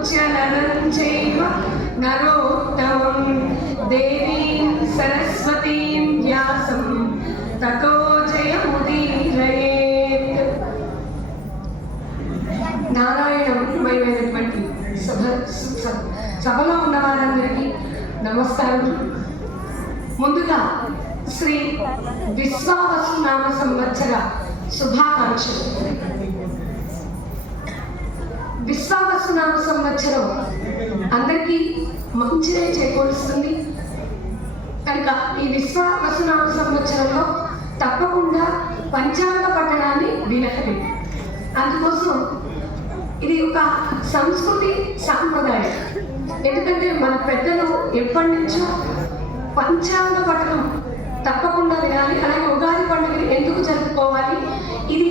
सम्पूज्य नरं चैव नरोत्तमं देवीं सरस्वतीं व्यासं ततो जयमुदीरयेत्. నారాయణమయమైనటువంటి సభలో ఉన్న వారందరికీ నమస్కారం. ముందుగా శ్రీ విశ్వావసు నామ సంవత్సర శుభాకాంక్షలు. విశ్వావసు నామ సంవత్సరం అందరికీ మంచిదే చేకూరుస్తుంది కనుక ఈ విశ్వావసు నామ సంవత్సరంలో తప్పకుండా పంచాంగ పఠనాన్ని వినకండి. అందుకోసం ఇది ఒక సంస్కృతి సాంప్రదాయం. ఎందుకంటే మన పెద్దలు ఎప్పటి నుంచో పంచాంగ పఠనం తప్పకుండా వినాలి. అలాగే ఉగాది పండుగని ఎందుకు జరుపుకోవాలి, ఇది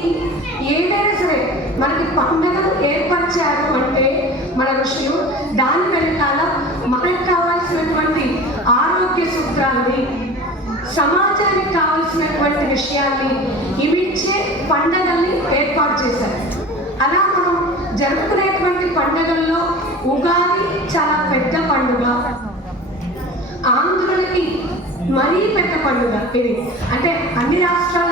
ఏదైనా సరే మనకి పండుగలు ఏర్పరిచారు అంటే మన ఋషులు దాని వెనకాల మనకు కావాల్సినటువంటి ఆరోగ్య సూత్రాలని, సమాజానికి కావాల్సినటువంటి విషయాన్ని ఇవిచ్చే పండుగల్ని ఏర్పాటు చేశారు. అలా మనం జరుపుకునేటువంటి పండుగల్లో ఉగాది చాలా పెద్ద పండుగ, ఆంధ్రులకి మరీ పెద్ద పండుగ ఇది. అంటే అన్ని రాష్ట్రాల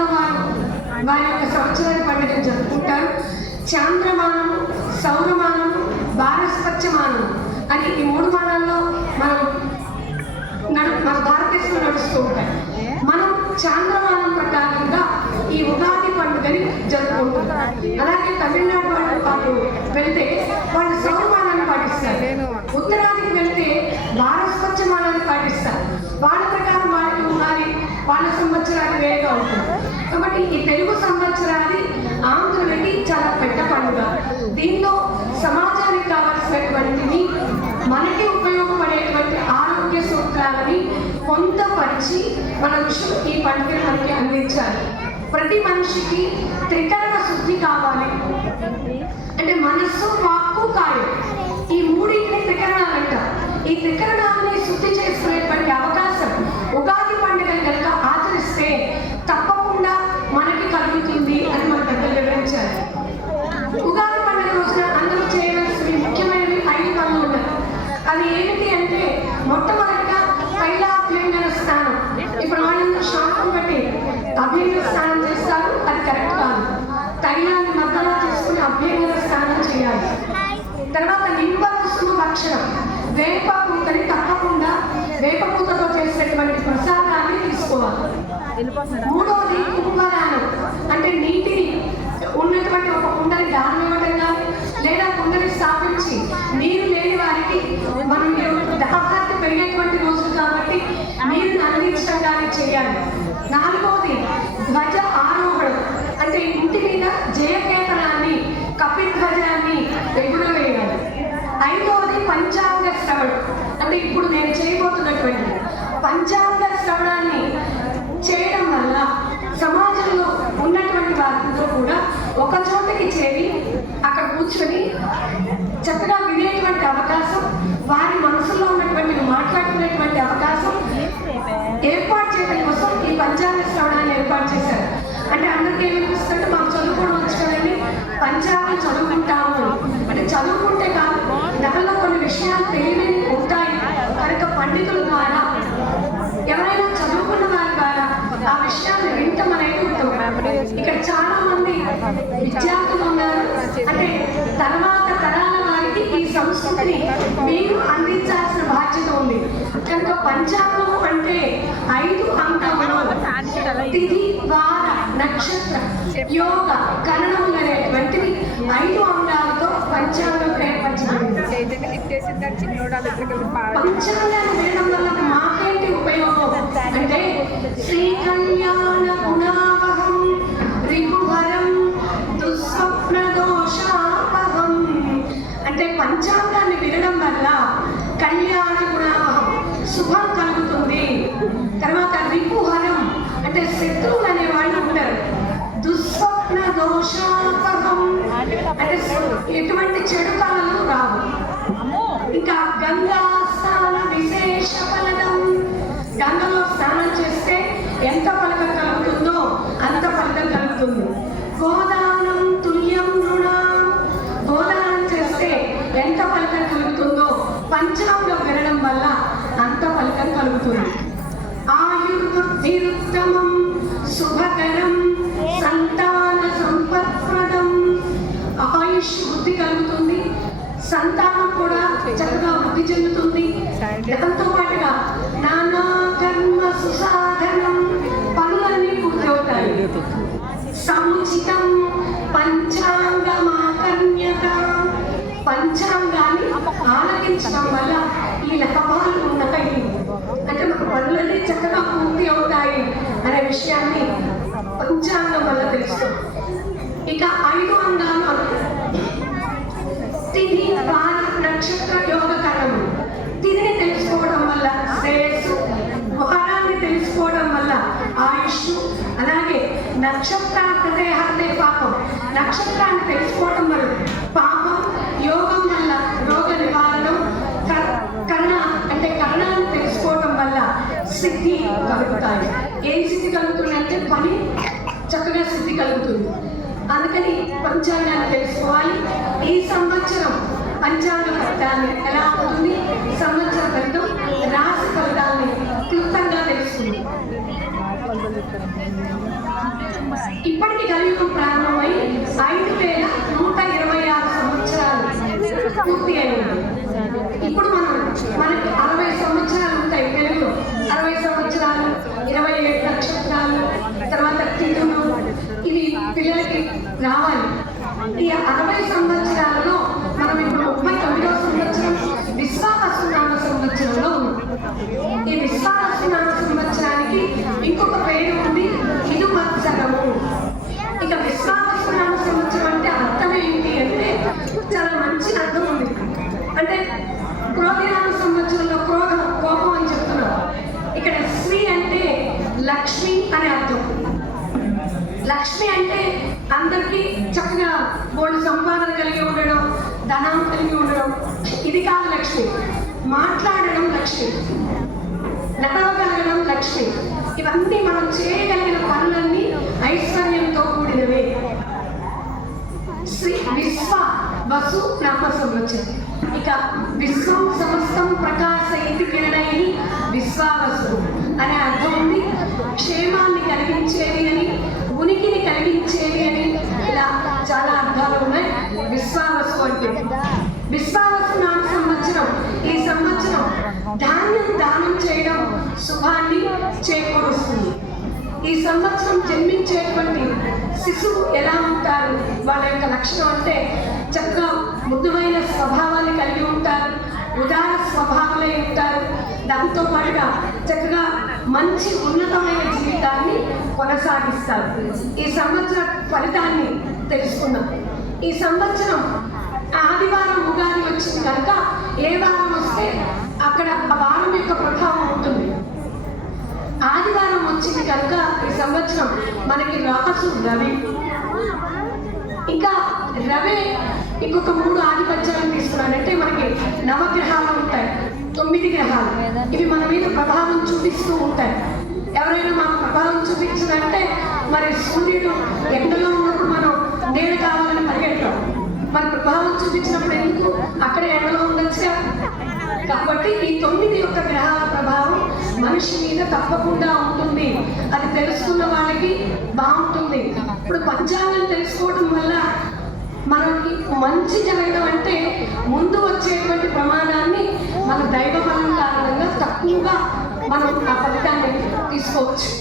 వారి యొక్క సంవత్సరాల పండుగను జరుపుకుంటారు. చాంద్రమానం, సౌరమానం, భారస్పత్యమానం అని ఈ 3 మానాల్లో మన భారతదేశంలో నడుస్తూ ఉంటాయి. మనం చాంద్రమానం ప్రకారంగా ఈ ఉగాది పండుగని జరుపుకుంటున్నాం. అలాగే తమిళనాడు వాళ్ళు వెళ్తే వాళ్ళు సౌరమానాన్ని పాటిస్తారు, ఉత్తరాదికి వెళ్తే భారస్పత్యమానాన్ని పాటిస్తారు. వాళ్ళ ప్రకారం వాళ్ళకి ఉగాది వాళ్ళ సంవత్సరాలు వేరుగా ఉంటుంది. కాబట్టి ఈ తెలుగు సంవత్సరాది ఆంధ్రులకి చాలా పెద్ద పండుగ. దీనిలో సమాజానికి కావాల్సినటువంటివి, మనకి ఉపయోగపడేటువంటి ఆరోగ్య సూత్రాలని పొందపరిచి మన ఋషులు ఈ పండుగను మనకి అందించారు. ప్రతి మనిషికి త్రికరణ శుద్ధి కావాలి. అంటే మనస్సు, వాక్కు, కాయం, ఈ 3 త్రికరణాలంట. ఈ త్రికరణాలని శుద్ధి చేసుకునేటువంటి అవకాశం ఉగాది పండుగ కనుక ఆచరిస్తే తప్పకుండా మనకి కలుగుతుంది అని మన పెద్దలు వివరించారు. ఉగాది పండుగ రోజున అందరూ చేయవలసిన ముఖ్యమైనవి 5 పనులు ఉన్నాయి. అవి ఏమిటి అంటే, మొట్టమొదటిగా తైలాభ్యంగన స్నానం. ఇప్పుడు వాళ్ళందరూ శాంతం పెట్టి అభ్యంగన స్నానం చేస్తారు, అది కరెక్ట్ కాదు. తైలాన్ని మధ్యలో చేసుకుని అభ్యంగన స్నానం చేయాలి. తర్వాత నింబ కుసుమ భక్షణం, వేప పూతని తప్పకుండా వేప పూతతో చేసినటువంటి ప్రసాదాన్ని తీసుకోవాలి. 3వది కుంభదానం, అంటే నీటిని ఉన్నటువంటి ఒక కుండని దానం ఇవ్వడం కానీ, లేదా కుండని స్థాపించి నీరు లేని వారికి మనం దాహార్తి పెరిగేటువంటి రోజులు కాబట్టి నీరుని అందించడం కానీ చేయాలి. 4వది ధ్వజ ఆరోహణం, అంటే ఇంటి మీద జయకేతనాన్ని, కపిధ్వజాన్ని ఎగురవేయాలి. 5వది పంచాంగ శ్రవణం, అంటే ఇప్పుడు నేను చేయబోతున్నటువంటి పంచాంగ శ్రవణాన్ని చేయడం వల్ల సమాజంలో ఉన్నటువంటి వారితో కూడా ఒక చోటకి చేరి అక్కడ కూర్చొని చక్కగా వినేటువంటి అవకాశం, వారి మనసులో ఉన్నటువంటి మాట్లాడుకునేటువంటి అవకాశం ఏర్పాటు చేయడం కోసం ఈ పంచాంగ శ్రవణాన్ని ఏర్పాటు చేశారు. అంటే అందరికీ ఏమనిపిస్తుంటే, మాకు చదువుకోవడం వచ్చు కదండి, పంచాంగం చదువుకుంటాము అంటే చదువుకుంటే కాదు, దానిలో కొన్ని విషయాలు తెలియని ఉంటాయి కనుక పండితుల ద్వారా, ఎవరైనా చదువుకున్న వారి ద్వారా ఆ విషయాన్ని వింటాం అనేది ఉంటుంది. ఇక్కడ చాలా మంది విద్యార్థులు ఉన్నారు. అంటే తర్వాత తరాల వారికి ఈ సంస్కృతిని మీరు అందించాల్సిన బాధ్యత ఉంది. కనుక పంచాంగం అంటే 5 అంకములు, తిథి, వార, నక్షత్ర, యోగ, కరణములు అనేటువంటివి 5 అంగాలతో పంచాంగం ఏర్పరచబడింది. పంచాంగాన్ని వినడం వల్ల మాకేంటి ఉపయోగం అంటే, శ్రీ కళ్యాణ గుణావహం రిపుహరం దుస్వప్న దోషాపహం. అంటే పంచాంగాన్ని వినడం వల్ల కళ్యాణ గుణావహం, శుభం కలుగుతుంది. తర్వాత రిపుహరం అంటే శత్రువులు అనే వాళ్ళు ఉంటారు. దుస్వప్న దోషాపహం అంటే ఎటువంటి చెడు కళలు రావు. ఇంకా గంగా స్నాన విశేష ఫలనం, గంగలో స్నానం చేస్తే ఎంత ఫలితం కలుగుతుందో అంత ఫలితం కలుగుతుంది. గోదానం తుల్యం రుణ, గోదానం చేస్తే ఎంత ఫలితం కలుగుతుంది. ఆయుర్బుద్ధిరుత్తమం శుభకరం సంతాన సంపత్ప్రదం. ఆయుష్ వృద్ధి కలుగుతుంది, సంతానం కూడా చక్కగా వృద్ధి చెందుతుంది. దాంతో పాటుగా నానా కర్మ సుసాధనం, పనులన్నీ పూర్తి అవుతాయి. సముచితం పంచాంగమాకర్ణ్యత, పంచాంగాన్ని ఆలకించడం వల్ల ఈ లకపాలు ఉన్నాయి అంటే మన పనులన్నీ చక్కగా పూర్తి అవుతాయి అనే విషయాన్ని పంచాంగం వల్ల తెలుస్తుంది. ఇక 5 అంగాలు తిథి వార నక్షత్ర యోగకరణము. తిథిని తెలుసుకోవడం వల్ల శ్రేయస్సు, వారాన్ని తెలుసుకోవడం వల్ల ఆయుష్, అలాగే నక్షత్రార్థతే హతే పాపం, నక్షత్రాన్ని తెలుసుకోవడం వల్ల పాపం, యోగం వల్ల రోగ నివారణం, కర్ణ అంటే కర్ణాన్ని తెలుసుకోవడం వల్ల సిద్ధి కలుగుతాయి. ఏం సిద్ధి కలుగుతుందంటే పని చక్కగా సిద్ధి కలుగుతుంది. అందుకని పంచాంగాన్ని తెలుసుకోవాలి. ఈ సంవత్సరం పంచాంగ ఫలితాన్ని ఎలా ఉంటుంది, సంవత్సర ఫలితం, రాశి ఫలితాన్ని క్లుప్తంగా తెలుస్తుంది. ఇప్పటికి కలియుగం ప్రారంభమై 5126 సంవత్సరాలు పూర్తి అయింది. ఇప్పుడు మనకి 60 సంవత్సరాలు ఉంటాయి తెలుగులో. 60 సంవత్సరాలు, 27 నక్షత్రాలు, తర్వాత తిథులు, ఇవి పిల్లలకి రావాలి. ఈ 60 సంవత్సరాలలో మనం ఇప్పుడు 39వ సంవత్సరం విశ్వావసునామ సంవత్సరంలో ఉన్నాం. ఈ విశ్వావసునామ సంవత్సరానికి ఇంకొక పేరు ఉంది, ఇదువత్సరము. ఇక విశ్వావసునామ సంవత్సరం అంటే అర్థం ఏంటి అంటే చాలా మంచి అర్థం ఉంది. అంటే క్రోధినామ సంవత్సరంలో క్రోధం, కోపం అని చెప్తున్నాం. ఇక్కడ శ్రీ అంటే లక్ష్మి అనే అర్థం. లక్ష్మి అంటే అందరికీ చక్కగా బోర్డు సంపాదన కలిగి ఉండడం, ధనం కలిగి ఉండడం, ఇది కాదు లక్ష్మి. మాట్లాడడం లక్ష్మి, నడవగలగడం లక్ష్మి. ఇవన్నీ మనం చేయగలిగిన పనులన్నీ ఐశ్వర్యంతో కూడినవే. శ్రీ విశ్వ వసు నామ సంవత్సరం. ఇక విశ్వం సమస్తం ప్రకాశయతి కిరణై విశ్వావసు అనే అర్థం ఉంది. క్షేమాన్ని కలిగించేది అని, ఉనికిని కలిగించేది అని, ఇలా చాలా అర్థాలు ఉన్నాయి విశ్వావసు అంటే. విశ్వావసు నామ సంవత్సరం, ఈ సంవత్సరం ధాన్యం దానం చేయడం శుభాన్ని చేకూరుస్తుంది. ఈ సంవత్సరం జన్మించేటువంటి శిశువు ఎలా ఉంటారు, వాళ్ళ యొక్క లక్షణం అంటే చక్కగా మృదువైన స్వభావాన్ని కలిగి ఉంటారు, ఉదార స్వభావాలై ఉంటారు. దాంతో పాటుగా చక్కగా మంచి ఉన్నతమైన జీవితాన్ని కొనసాగిస్తారు. ఈ సంవత్సర ఫలితాన్ని తెలుసుకున్నాం. ఈ సంవత్సరం ఆదివారం ఉగాది వచ్చింది కనుక ఏ వారం వస్తే అక్కడ ఆ వారం యొక్క ప్రభావం ఉంటుంది. ఆదివారం వచ్చింది కనుక ఈ సంవత్సరం మనకి రాసు రవి. ఇంకా రవి ఇంకొక 3 ఆధిపత్యాలను తీసుకున్నాడంటే మనకి నవగ్రహాలు ఉంటాయి, 9 గ్రహాలు. ఇవి మన మీద ప్రభావం చూపిస్తూ ఉంటాయి. ఎవరైనా మాకు ప్రభావం చూపించిందంటే మరి సూర్యుడు ఎండలో ఉన్నప్పుడు మనం నీడ కావాలని పరిగెడతాం. మన ప్రభావం చూపించినప్పుడు ఎందుకు అక్కడ ఎండలో ఉండొచ్చు. కాబట్టి ఈ 9 యొక్క గ్రహాల ప్రభావం మనిషి మీద తప్పకుండా ఉంటుంది. అది తెలుసుకున్న వాళ్ళకి బాగుంటుంది. ఇప్పుడు పంచాంగం తెలుసుకోవడం వల్ల మనకి మంచి జరగడం అంటే ముందు వచ్చేటువంటి ప్రమాదాన్ని మన దైవ బలం కారణంగా తక్కువగా మనం ఆ ఫలితాన్ని తీసుకోవచ్చు.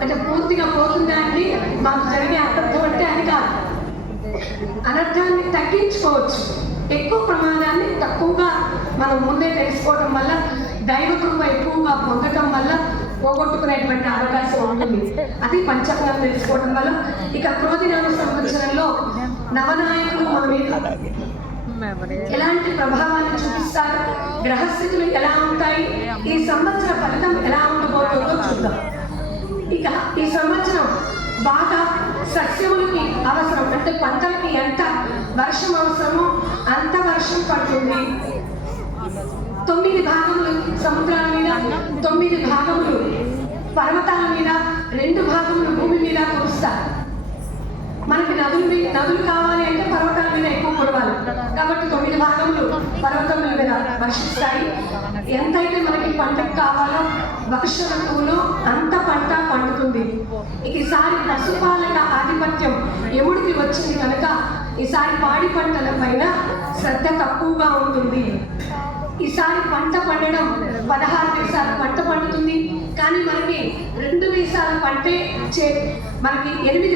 అంటే పూర్తిగా పోతుందా అండి మాకు జరిగే అర్థం అంటే అది కాదు. అనర్థాన్ని తగ్గించుకోవచ్చు. ఎక్కువ ప్రమాదాన్ని తక్కువగా మనం ముందే తెలుసుకోవడం వల్ల, దైవ కృప ఎక్కువగా పొందటం వల్ల పోగొట్టుకునేటువంటి అవకాశం ఉంటుంది. అది పంచాంగం తెలుసుకోవడం వల్ల. ఇక క్రోధినామ సంవత్సరంలో నవనాయకులు మన మీద ఎలాంటి ప్రభావాన్ని చూపిస్తారు, గ్రహస్థితులు ఎలా ఉంటాయి, ఈ సంవత్సర ఫలితం ఎలా ఉండబోతుందో చూద్దాం. ఇక ఈ సంవత్సరం బాగా సస్యములకి అవసరం, అంటే పంటలకి ఎంత వర్షం అవసరమో అంత వర్షం పడుతుంది. 9 భాగములు సముద్రాల మీద, 9 భాగములు పర్వతాల మీద, 2 భాగములు భూమి మీద కురుస్తారు. మనకి నదులు కావాలి అంటే పర్వతాల మీద ఎక్కువ కురవాలి. కాబట్టి 9 భాగములు పర్వతముల మీద వర్షిస్తాయి. ఎంతైతే మనకి పంటకు కావాలో వర్ష ఋతువులో అంత పంట పండుతుంది. ఈసారి పశుపాలక ఆధిపత్యం యముడికి వచ్చింది కనుక ఈసారి పాడి పంటల పైన శ్రద్ధ తక్కువగా ఉంటుంది. ఈసారి పంట పండడం 16 వేసాల పంట పండుతుంది, కానీ మనకి 2 వేసాల పంటే మనకి 8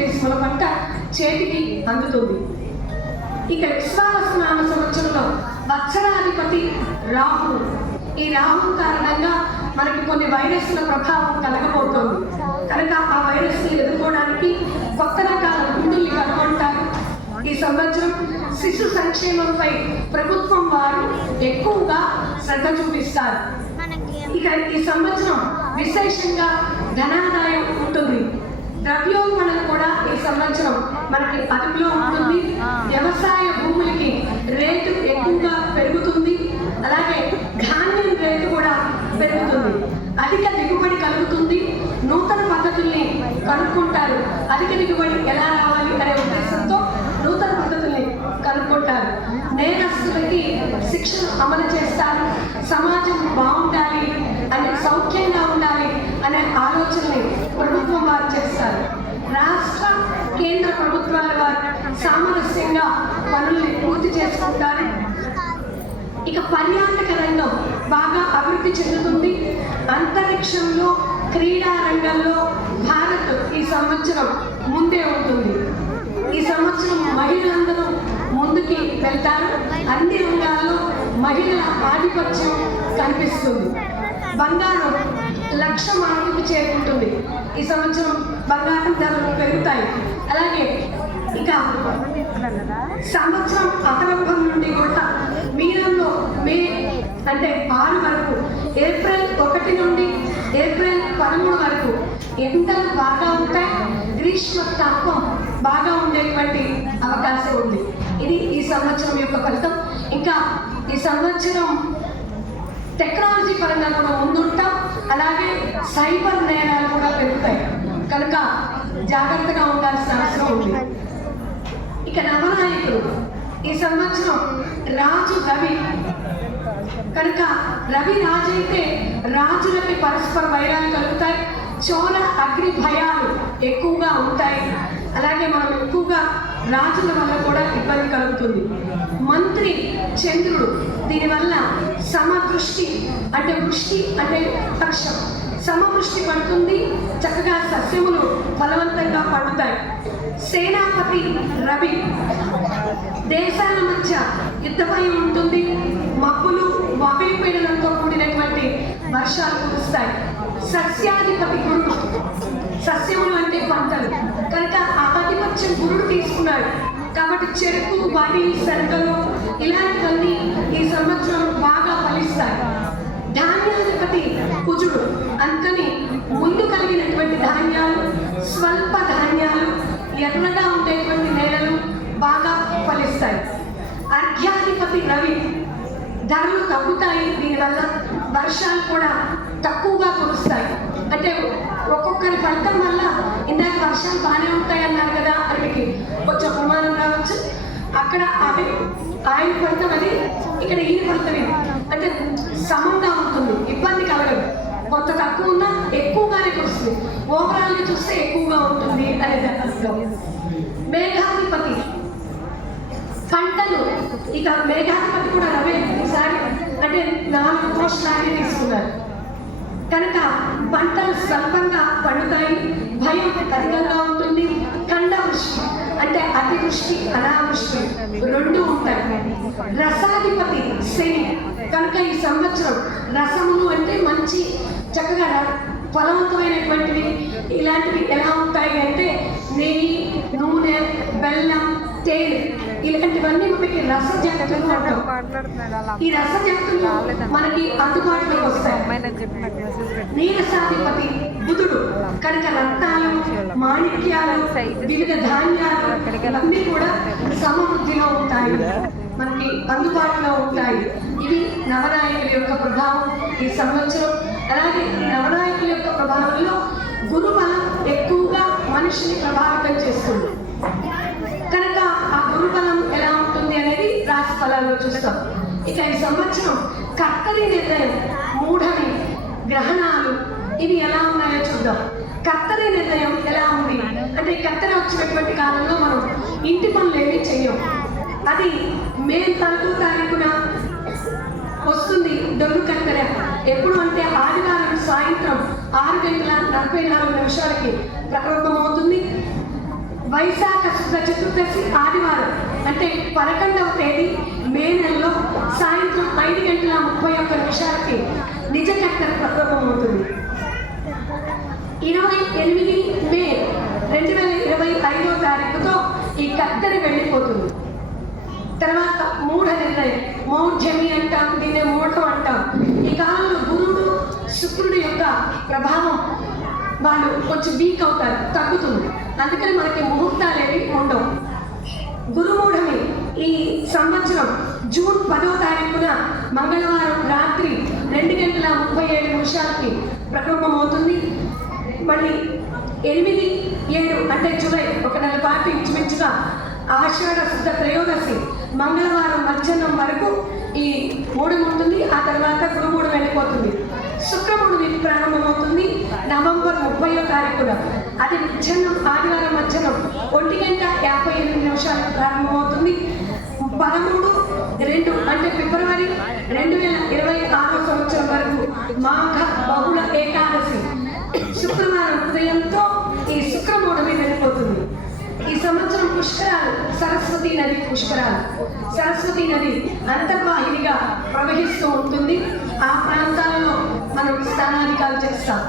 వేసాల పంట చేతికి అందుతుంది. ఇక విశ్వావసునామ సంవత్సరంలో వత్సరాధిపతి రాహు. ఈ రాహు కారణంగా మనకి కొన్ని వైరస్ల ప్రభావం కలగబోతోంది కనుక ఆ వైరస్ని ఎదుర్కోవడానికి కొత్త రకాల మందుల్ని కనుగొంటారు. ఈ సంవత్సరం శిశు సంక్షేమంపై ప్రభుత్వం వారు ఎక్కువగా శ్రద్ధ చూపిస్తారు. ఇక ఈ సంవత్సరం విశేషంగా ధనాదాయం ఉంటుంది. ద్రవ్యోల్బణం కూడా ఈ సంవత్సరం మనకి అదుపులో ఉంటుంది. వ్యవసాయ భూములకి రేటు ఎక్కువగా పెరుగుతుంది. అలాగే ధాన్యం రేటు కూడా పెరుగుతుంది. అధిక దిగుబడి కలుగుతుంది. నూతన పద్ధతుల్ని కనుక్కుంటారు. అధిక దిగుబడి ఎలా రావాలి అనే ఉద్దేశంతో నూతన పద్ధతుల్ని కనుక్కుంటారు. నేరస్తులకి శిక్షను అమలు చేస్తారు. సమాజం బాగుండాలి అనే, సౌఖ్యంగా ఉండాలి అనే ఆలోచనని ప్రభుత్వం వారు చేస్తారు. రాష్ట్ర కేంద్ర ప్రభుత్వాల వారు సామరస్యంగా పనుల్ని పూర్తి చేసుకుంటారు. ఇక పర్యాటక రంగం బాగా అభివృద్ధి చెందుతుంది. అంతరిక్షంలో, క్రీడా రంగంలో భారత్ ఈ సంవత్సరం ముందే ఉంటుంది. ఈ సంవత్సరం మహిళలందరూ ముందుకి వెళ్తారు. అన్ని రంగాల్లో మహిళల ఆధిపత్యం కనిపిస్తుంది. బంగారం 1,00,000 మార్కుకు చేరుకుంటుంది. ఈ సంవత్సరం బంగారం ధరలు పెరుగుతాయి. అలాగే ఇక సంవత్సరం అతరంభం నుండి కూడా మీనంలో మే అంటే 6 వరకు, ఏప్రిల్ 1 నుండి ఏప్రిల్ 13 వరకు ఎండలు బాగా ఉంటాయి. గ్రీష్మ తాపం బాగా ఉండేటువంటి అవకాశం ఉంది. ఇది ఈ సంవత్సరం యొక్క ఫలితం. ఇంకా ఈ సంవత్సరం టెక్నాలజీ పరంగా కూడా ముందుంటాం. అలాగే సైబర్ నేరాలు కూడా పెరుగుతాయి కనుక జాగ్రత్తగా ఉండాల్సిన అవసరం ఉంది. ఇక నవనాయకులు ఈ సంవత్సరం రాజు రవి కనుక రవి రాజు అయితే రాజులకి పరస్పర వైరాలు కలుగుతాయి. చోళ అగ్ని భయాలు ఎక్కువగా ఉంటాయి. అలాగే మనం ఎక్కువగా రాజుల వల్ల కూడా ఇబ్బంది కలుగుతుంది. మంత్రి చంద్రుడు, దీనివల్ల సమదృష్టి అంటే వృష్టి అంటే పక్షం సమవృష్టి పడుతుంది. చక్కగా సస్యములు ఫలవంతంగా పండుతాయి. సేనాపతి రవి దేశాల మధ్య యుద్ధభయం ఉంటుంది. మబ్బులు వాయుపీడనంతో కూడినటువంటి వర్షాలు కురుస్తాయి. సస్యాధిపతి గురుడు, సస్యములు అంటే పంటలు కనుక ఆ ఆధిపత్యం గురుడు తీసుకున్నాడు కాబట్టి చెరుకు, వరి, శనగలు ఇలాంటివన్నీ ఈ సంవత్సరం బాగా ఫలిస్తాయి. ధాన్యాధిపతి కుజుడు, అందుకని ముందు కలిగినటువంటి ధాన్యాలు, స్వల్ప ధాన్యాలు, ఎర్రగా ఉండేటువంటి నేలలు బాగా ఫలిస్తాయి. అర్ఘ్యాధిపతి రవి, ధరలు తగ్గుతాయి. దీనివల్ల వర్షాలు కూడా తక్కువగా కురుస్తాయి. అంటే ఒక్కొక్కరి ఫలితం వల్ల ఇందాక వర్షాలు బాగానే ఉంటాయి అన్నారు కదా అని మీకు కొంచెం ప్రమాణం రావచ్చు. అక్కడ ఆయన ఫలితం అది, ఇక్కడ ఈయన ఫలితం ఇది. అంటే సమంగా ఉంటుంది, ఇబ్బంది కలగదు. కొంత తక్కువ ఉన్నా ఎక్కువగానే కురుస్తుంది. ఓవరాల్గా చూస్తే ఎక్కువగా ఉంటుంది అనేది అర్థం. మేఘాధిపతి పంటలు, ఇక మేఘాధిపతి కూడా రవే ఈసారి అంటే 4 పోస్టులు తీసుకున్నారు కనుక పంటలు స్వల్పంగా పండుతాయి. భయం అధికంగా ఉంటుంది. ఖండవృష్టి అంటే అతివృష్టి, అనావృష్టి 2 ఉంటాయి. రసాధిపతి శని కనుక ఈ సంవత్సరం రసములు అంటే మంచి చక్కగా ఫలవంతమైనటువంటివి ఇలాంటివి ఎలా ఉంటాయి అంటే నెయ్యి, నూనె, బెల్లం, తేనె ఇలాంటివన్నీ మనకి రస జాతులు అంటాం. ఈ రస జాతులు మనకి అందుబాటులోకి వస్తాయి. నీరసాధిపతి బుధుడు కనుక రత్నాలు, మాణిక్యాలు, వివిధ ధాన్యాలు ఇవన్నీ కూడా సమృద్ధిలో ఉంటాయి, మనకి అందుబాటులో ఉంటాయి. ఇది నవనాయకుల యొక్క ప్రభావం ఈ సంవత్సరం. అలాగే నవనాయకుల యొక్క ప్రభావంలో గురుబలం ఎక్కువగా మనిషిని ప్రభావితం చేస్తుంది కనుక ఆ గురుబలం ఎలా ఉంటుంది అనేది రాశి ఫలాల్లో చూస్తాం. ఇక ఈ సంవత్సరం కర్కరి నిర్ణయం, మూఢని గ్రహణాలు ఇవి ఎలా ఉన్నాయో చూద్దాం. కత్తెర నిర్ణయం ఎలా ఉంది అంటే, కత్తెర వచ్చినటువంటి కాలంలో మనం ఇంటి పనులు ఏమీ చెయ్యం. అది మే 4వ తారీఖున వస్తుంది డొల్లు కత్తెర. ఎప్పుడు అంటే ఆదివారం సాయంత్రం 6:44 ప్రారంభమవుతుంది. వైశాఖ శుద్ధ చతుర్దశి ఆదివారం అంటే 11వ తేదీ మే నెలలో సాయంత్రం 5:31 నిజ కత్తెర ప్రారంభమవుతుంది. 28 మే 2025వ తారీఖుతో ఈ కత్తెర వెళ్ళిపోతుంది. తర్వాత మూఢ నిర్ణయం, మౌఢ్యమి అంటాం, దీన్ని మూఢం అంటాం. ఈ కాలంలో గురుడు శుక్రుడి యొక్క ప్రభావం వాళ్ళు కొంచెం వీక్ అవుతారు, తగ్గుతుంది. అందుకని మనకి ముహూర్తాలు ఏవి ఉండవు. గురుమూఢమి ఈ సంవత్సరం జూన్ 10వ తారీఖున మంగళవారం రాత్రి 2:37 ప్రారంభమవుతుంది. మళ్ళీ 8, 7 అంటే జూలై ఒక నెల పాటు ఇంచుమించుగా ఆషాఢ శుద్ధ త్రయోదశి మంగళవారం మధ్యాహ్నం వరకు ఈ మూఢం ఉంటుంది. ఆ తర్వాత గురుమూఢం వెళ్ళిపోతుంది. శుక్రమూఢమి ప్రారంభమవుతుంది నవంబర్ 30వ తారీఖున. అది మధ్యాహ్నం ఆదివారం మధ్యాహ్నం 1:58 ప్రారంభమవుతుంది. 13/2 అంటే ఫిబ్రవరి 2026 సంవత్సరం వరకు మాఘ బహుళ ఏకాదశి శుక్రవారం ఉదయంతో ఈ శుక్రమూఢమి వెళ్ళిపోతుంది. ఈ సంవత్సరం పుష్కరాలు, సరస్వతీ నది పుష్కరాలు. సరస్వతీ నది అంతర్వాహినిగా ప్రవహిస్తూ ఉంటుంది. ఆ ప్రాంతాలలో మనం స్నానాధికాలు చేస్తాం.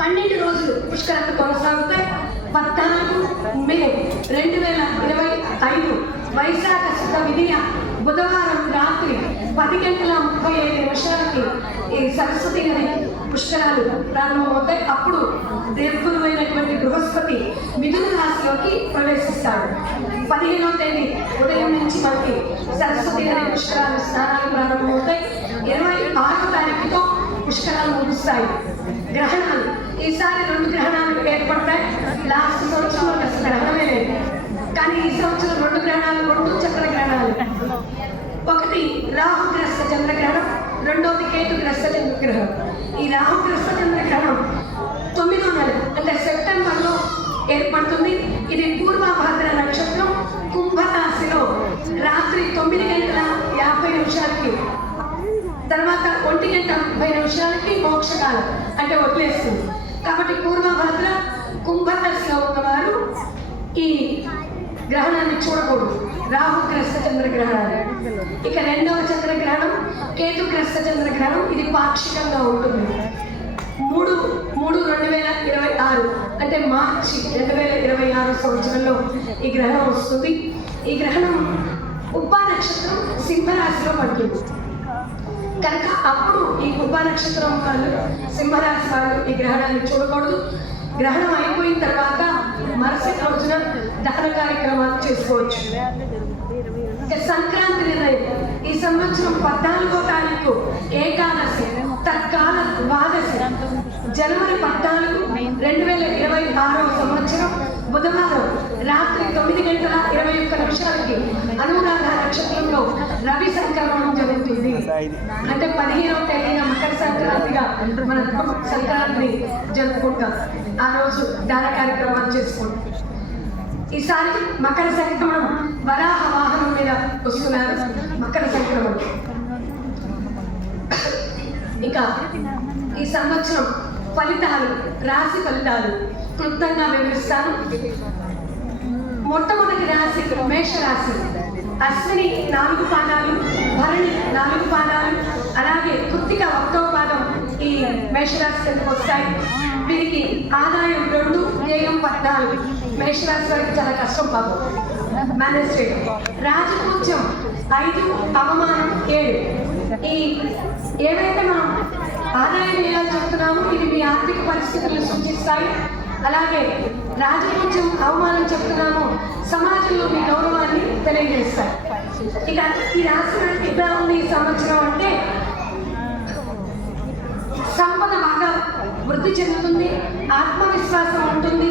12 రోజులు పుష్కరాలు కొనసాగుతాయి. 14 మే 2025 వైశాఖ శుద్ధ విధియ బుధవారం రాత్రి 10:35 ఈ సరస్వతి నది పుష్కరాలు ప్రారంభమవుతాయి. అప్పుడు దేవగురువైనటువంటి బృహస్పతి మిథున రాశిలోకి ప్రవేశిస్తాడు. 15వ తేదీ ఉదయం నుంచి మనకి సరస్వతి నది పుష్కరాలు స్నానాలు ప్రారంభమవుతాయి. 26వ తారీఖుతో పుష్కరాలు ముగుస్తాయి. గ్రహణాలు ఈసారి 2 గ్రహణాలు ఏర్పడతాయి. లాస్ట్ సంవత్సరంలో అసలు గ్రహణమే లేదు, కానీ ఈ సంవత్సరం 2 గ్రహణాలు, 2 చంద్ర గ్రహణాలు. ఒకటి రాహుగ్రస్త చంద్రగ్రహణం, రెండోది కేతుగ్రస్త చంద్రగ్రహణం. ఈ రాహుగ్రస్త చంద్రగ్రహణం 9వ నెల అంటే సెప్టెంబర్లో ఏర్పడుతుంది. ఇది పూర్వభాద్ర నక్షత్రం కుంభరాశిలో రాత్రి 9:50 తర్వాత 1:30 మోక్షకాలం అంటే వదిలేస్తుంది. కాబట్టి పూర్వభద్ర కుంభరాశిలో ఉన్నవారు ఈ గ్రహణాన్ని చూడకూడదు, రాహుగ్రస్త చంద్రగ్రహణాలు. ఇక 2వ చంద్రగ్రహణం కేతుగ్రస్త చంద్రగ్రహణం. ఇది పాక్షికంగా ఉంటుంది. 3/3/2026 అంటే మార్చి 2026 సంవత్సరంలో ఈ గ్రహణం వస్తుంది. ఈ గ్రహణం ఉబ్బా నక్షత్రం సింహరాశిలో పడుతుంది కనుక అప్పుడు ఈ ఉబ్బా నక్షత్రం వాళ్ళు, సింహరాశి వాళ్ళు ఈ గ్రహణాన్ని చూడకూడదు. గ్రహణం అయిపోయిన తర్వాత మరుసటి రోజున దహన కార్యక్రమాలు చేసుకోవచ్చు. సంక్రాంతి నిర్ణయం ఈ సంవత్సరం 14వ తారీఖు ఏకాదశి తత్కాల ద్వాదశి జనవరి 14, 2026 సంవత్సరం బుధవారం రాత్రి 9:21 అనురాధ నక్షత్రంలో రవి సంక్రమణం జరుగుతుంది. అంటే 15వ తేదీన మకర సంక్రాంతిగా మనం సంక్రాంతిని జరుపుకుంటాం. ఆ రోజు దాన కార్యక్రమాలు చేసుకుంటాం. ఈసారి మకర సంక్రమణం వరాహ వాహనం మీద వస్తున్నారు. మకర సంక్రమణం ఇంకా ఈ సంవత్సరం ఫలితాలు, రాశి ఫలితాలు క్లుప్తంగా వివరిస్తాను. మొట్టమొదటి రాశి మేషరాశి. అశ్విని 4 పాదాలు, భరణి 4 పాదాలు, అలాగే కృత్తిక 1వ పాదం ఈ మేషరాశి కిందకు వస్తాయి. వీరికి ఆదాయం 2, వ్యయం 14. మేషరాశి వారికి చాలా కష్టం పాపం మేనేజ్ చేయడం. రాజపూజ్యం 5, అవమానం 7. ఈ ఏవైతే మనం ఆదాయం వేయాలని చెప్తున్నామో ఇవి మీ ఆర్థిక పరిస్థితులను సూచిస్తాయి. అలాగే రాజపూజ్యం, అవమానం చెప్తున్నామో సమాజంలో మీ గౌరవాన్ని తెలియజేస్తాయి. ఇక ఈ రాశి వారికి ఎలా ఉంది ఈ సంవత్సరం అంటే, సంపద బాగా వృద్ధి చెందుతుంది, ఆత్మవిశ్వాసం ఉంటుంది,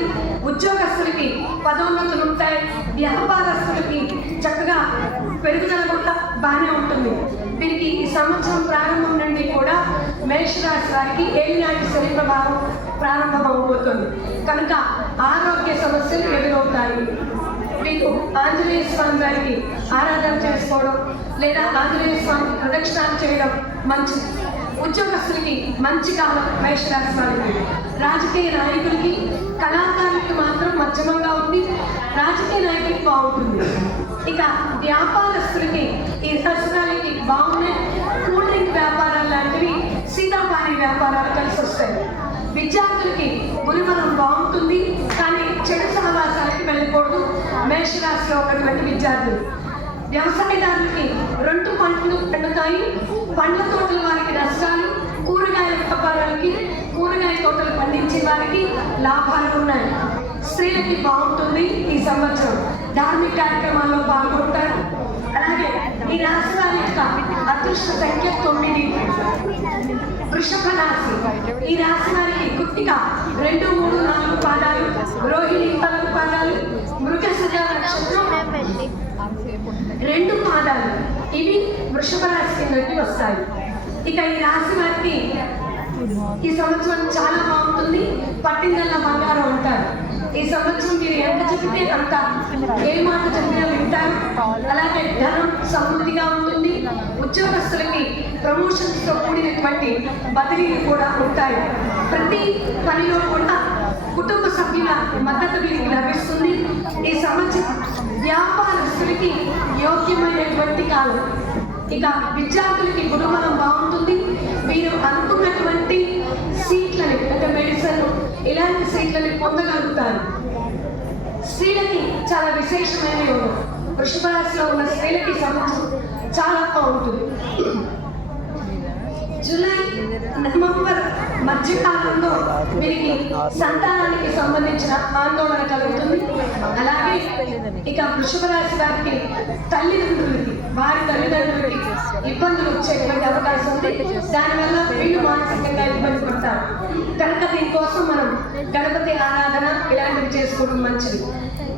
ఉద్యోగస్తులకి పదోన్నతులు ఉంటాయి, వ్యాపారస్తులకి చక్కగా పెరుగుదల కూడా బాగానే ఉంటుంది. వీరికి ఈ సంవత్సరం ప్రారంభం నుండి కూడా మేషరాశి వారికి ఏలినాటి శని ప్రభావం ప్రారంభమవబోతుంది కనుక ఆరోగ్య సమస్యలు ఎదురవుతాయి. మీకు ఆంజనేయ స్వామి వారికి ఆరాధన చేసుకోవడం లేదా ఆంజనేయ స్వామి ప్రదక్షిణాలు చేయడం మంచిది. ఉద్యోగస్తులకి మంచి కాలం మేషరాశి వారికి. రాజకీయ నాయకులకి కళాకారులకి మాత్రం మధ్యమంగా ఉంది, రాజకీయ నాయకులకి బాగుంటుంది. ఇక వ్యాపారస్తులకి ఈ దర్శనాలకి బాగున్నాయి. కూల్ డ్రింక్ వ్యాపారాలు లాంటివి, సీతాపారి వ్యాపారాలు కలిసి వస్తాయి. విద్యార్థులకి గురుబలం బాగుంటుంది, కానీ చెడు సహవాసాలకి వెళ్ళకూడదు మేషరాశిలో ఉన్నటువంటి విద్యార్థులు. వ్యవసాయదారులకి 2 పంటలు పండుతాయి. పండ్ల తోటల వారికి నష్టాలు, కూరగాయల వ్యాపారాలకి కూరగాయ తోటలు పండించే వారికి లాభాలు ఉన్నాయి. స్త్రీలకి బాగుంటుంది ఈ సంవత్సరం, ధార్మిక కార్యక్రమాల్లో పాల్గొంటారు. అలాగే ఈ రాశి వారి యొక్క అదృష్ట సంఖ్య 9. వృషభ రాశి. ఈ రాశి వారికి కృత్తిక 2, 3, 4 పాదాలు, రోహిణి 4 పాదాలు, మృగశిర నక్షత్రం 2 పాదాలు, ఇవి వృషభ రాశి కిందకి వస్తాయి. ఇక ఈ రాశి వారికి ఈ సంవత్సరం చాలా బాగుంటుంది. పట్టిందల్లా బంగారం అంటారు. ఈ సంవత్సరం మీరు ఎంత చెబితే అంత, ఏ మాట చెప్పినా వింటారు. అలాగే ధనం సమృద్ధిగా ఉంటుంది. ఉద్యోగస్తులకి ప్రమోషన్స్తో కూడినటువంటి బదిలీలు కూడా ఉంటాయి. ప్రతి పనిలో కూడా కుటుంబ సభ్యుల మద్దతు వీరికి లభిస్తుంది. ఈ సంవత్సరం వ్యాపారస్తులకి యోగ్యమైనటువంటి కాలం. ఇక విద్యార్థులకి గురుబలం బాగుంటుంది. మీరు అనుకున్నటువంటి సీట్లని, అంటే మెడిసిన్ ఇలాంటి సీట్లని పొందగలుగుతారు. స్త్రీలకి చాలా విశేషమైన యోగం. వృషభ రాశిలో ఉన్న స్త్రీలకి సంవత్సరం చాలా బాగుంటుంది. జూలై, నవంబర్ మధ్యకాలంలో వీరికి సంతానానికి సంబంధించిన ఆందోళన కలుగుతుంది. అలాగే ఇక వృషభ రాశి వారికి తల్లిదండ్రులకి, వారి తల్లిదండ్రులకి ఇబ్బందులు వచ్చేటువంటి అవకాశం ఉంది. దానివల్ల వీళ్ళు మానసికంగా ఇబ్బంది పడతారు. కనుక దీనికోసం మనం గణపతి ఆరాధన ఇలాంటివి చేసుకోవడం మంచిది.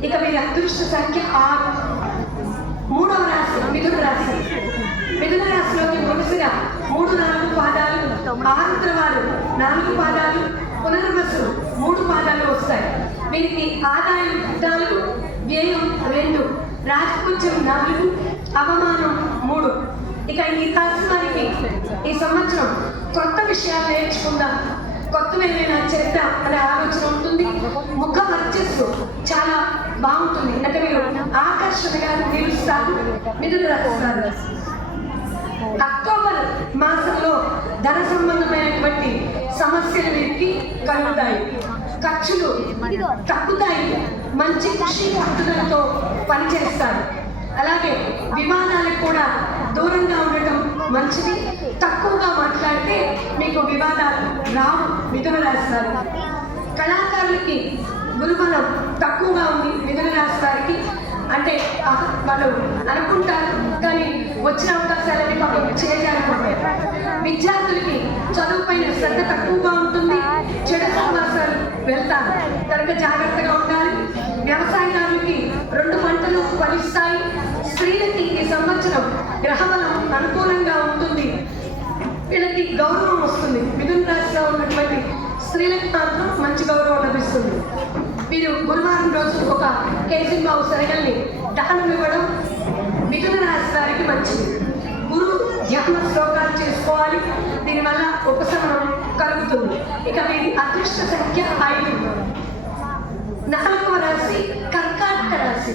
ఇక వీరి అదృష్ట సంఖ్య 6. 3వ రాశి మిథున రాశి. మిథున రాశిలోకి మొదటిగా 3, 4 పాదాలు, ఆరుద్రవారు 4 పాదాలు, పునర్వసు 3 పాదాలు వస్తాయి. వీరికి ఆదాయం 4, వ్యయం 2, రాజపూజ్యం 4, అవమానం 3. ఇక ఈ రాశి వారికి ఈ సంవత్సరం కొత్త విషయాలు నేర్చుకుందాం, కొత్తవి ఏమైనా చేద్దాం అనే ఆలోచన ఉంటుంది. ముఖ వర్చస్సు చాలా బాగుంటుంది, అంటే మీరు ఆకర్షణగా నిలుస్తారు. మిథున రాశి. అక్టోబర్ మాసంలో ధన సంబంధమైనటువంటి సమస్యలు వీరికి కలుగుతాయి. ఖర్చులు తగ్గుతాయి. మంచి కృషి పట్టుదలతో పనిచేస్తారు. అలాగే వివాదాలకు కూడా దూరంగా ఉండటం మంచిది. తక్కువగా మాట్లాడితే మీకు వివాదాలు రావు మిథున రాశి వారు. కళాకారులకి గురుబలం తక్కువగా ఉంది మిథున రాశి వారికి. అంటే వాళ్ళు అనుకుంటారు కానీ వచ్చిన అవకాశాలని పాపం చేయలేకపోతారు. విద్యార్థులకి చదువుపైన శ్రద్ధ తక్కువగా ఉంటుంది. చెడు సహవాసాలు వెళ్తారు కనుక జాగ్రత్తగా ఉండాలి. వ్యవసాయదారులకి 2 పంటలు ఫలిస్తాయి. స్త్రీలకి ఈ సంవత్సరం గ్రహబలం అనుకూలంగా ఉంటుంది. వీళ్ళకి గౌరవం వస్తుంది. మిథున రాశిలో ఉన్నటువంటి స్త్రీలకు మాత్రం మంచి గౌరవం లభిస్తుంది. మీరు గురువారం రోజు 1 కేజీ బావు శనగల్ని దహనం ఇవ్వడం మిథున రాశి వారికి మంచిది. గురువు ధ్యాన శ్లోకాలు చేసుకోవాలి, దీనివల్ల ఉపశమనం కలుగుతుంది. ఇక వీరి అదృష్ట సంఖ్య 5. 4వ రాశి కర్కాటక రాశి.